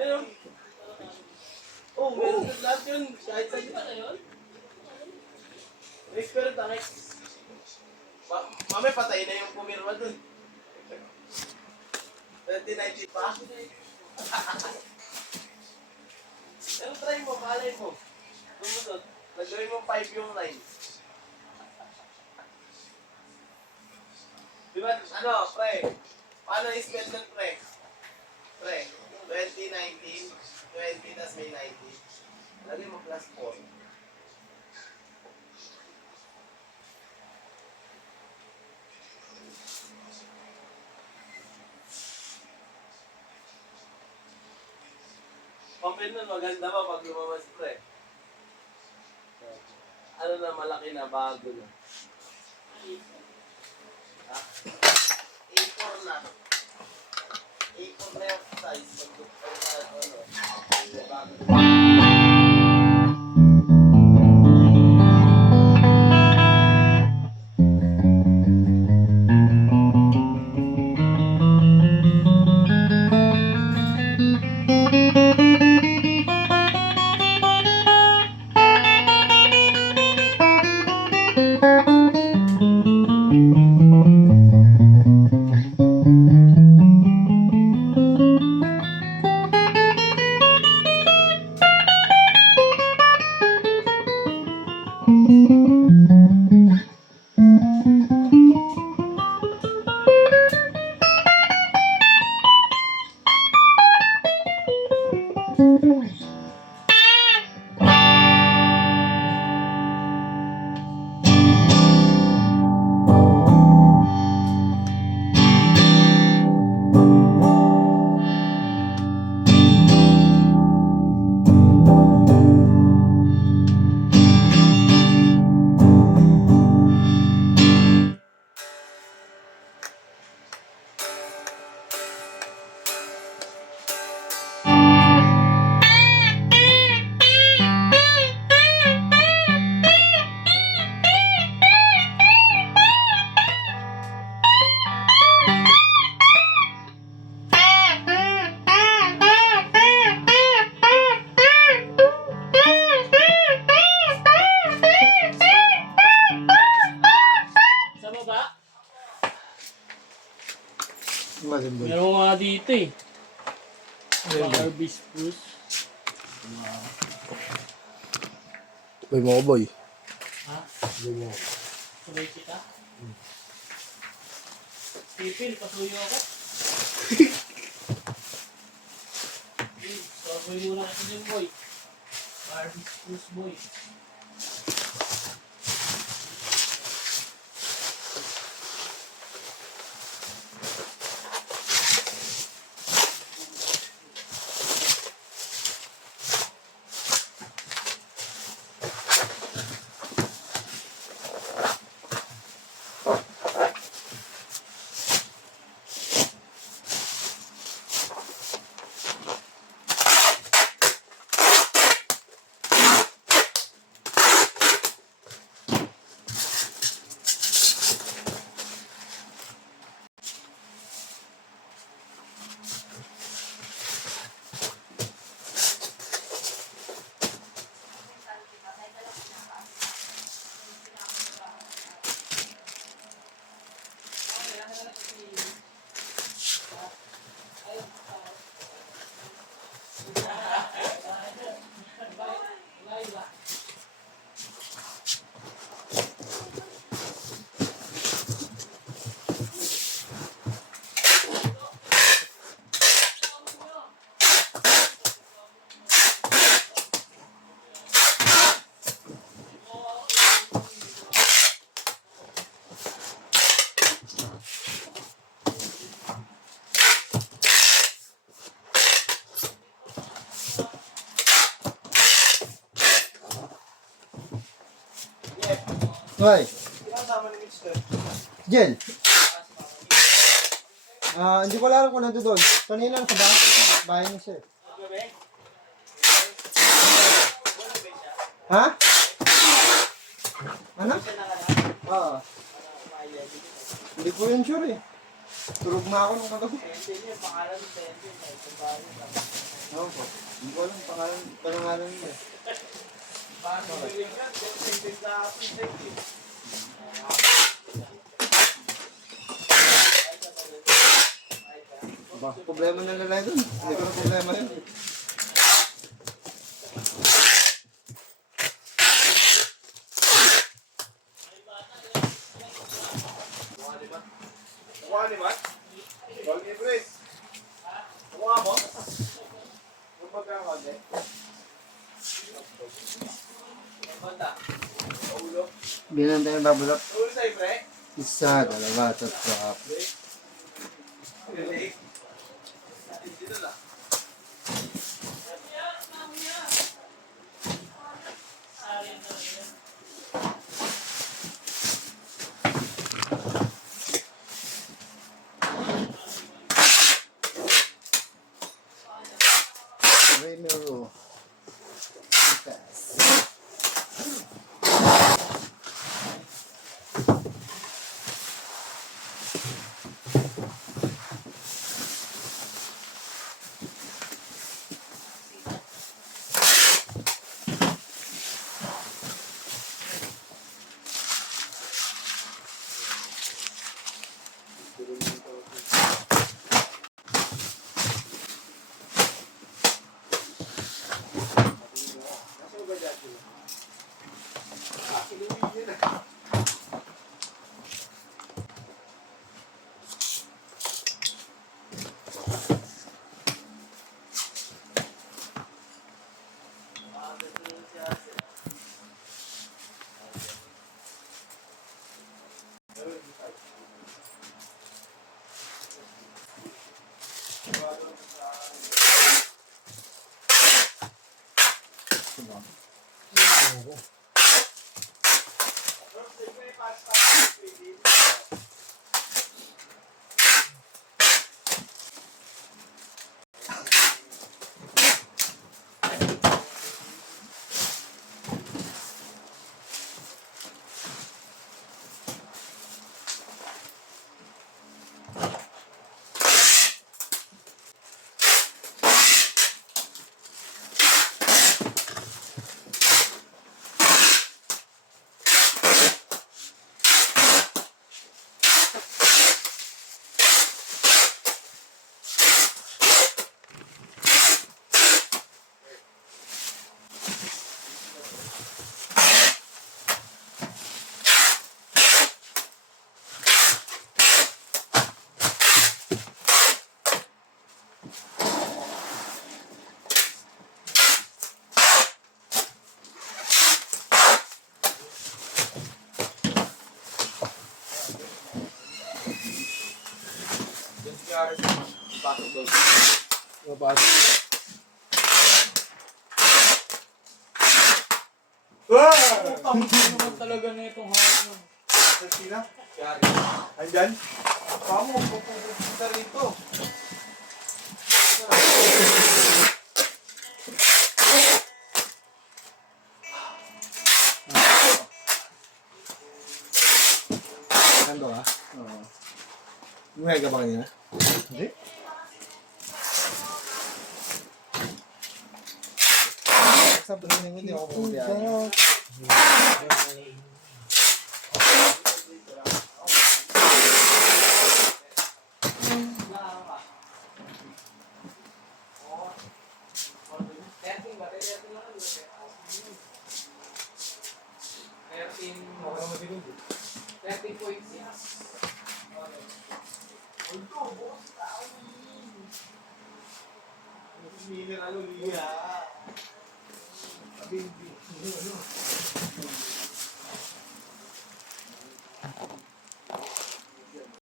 Yan o. Oh, meron na lahat yun. Kahit sa kita na yun. Expert ang Mami, patay na yung pumirma dun. 2019 pa? Pero try mo, malay mo. Sumunod. Nagawin mo 5 yung line. Diba, ano, pre? Paano i-spell nun, pre? Pre, 2019, 20, tas may 19. Lagay mo plus 4. Open nun, maganda pa pag lumabas, pre. Ano na, malaki na, bago na. Ha? A4 na. A4 na yung size. Bago na. Meron nga dito eh. Harvest spruce. Boy mo ko, boy. Ha? Sabay kita? Tipil, pasuyo ako. Saboy muna kasi din, boy. Harvest spruce, boy. Hoy, Kinasama ni Mr. Jen. Hindi ko alam kung nandun doon. Kanina sa bahay niya siya. Ha? Ano? Oo. Hindi ko yun sure eh. Tulog na ako nung kagabi. Tente niya, pangalan ng tente niya. Ito ba yun? Oo po. Hindi ko alam pangalan niya. Paano nyo rin yan? Tente sa akin, tente. Ba, problema ng lalay dun. Hindi ko na problema yun. Kuha ni Matt? Huwag ni Chris. Kuha mo? Huwag magkakakonde. Banda. Ulo. Bilang tayo babulok. Ulo sa'yo, pre. Isa, dalawa, tatlo, apat. Really? Dito na. Rainbow. Pass. Pasok doon. Mabasa. Ang naman talaga na itong hawak mo. Sina? Yari. Andyan? Kamo, pupunta rito. Nando ka? Oo. Umuhay ka ba kanina? Hindi. Sabi ko hindi ako pumunta. Mineral, Luya. Sabi, ano?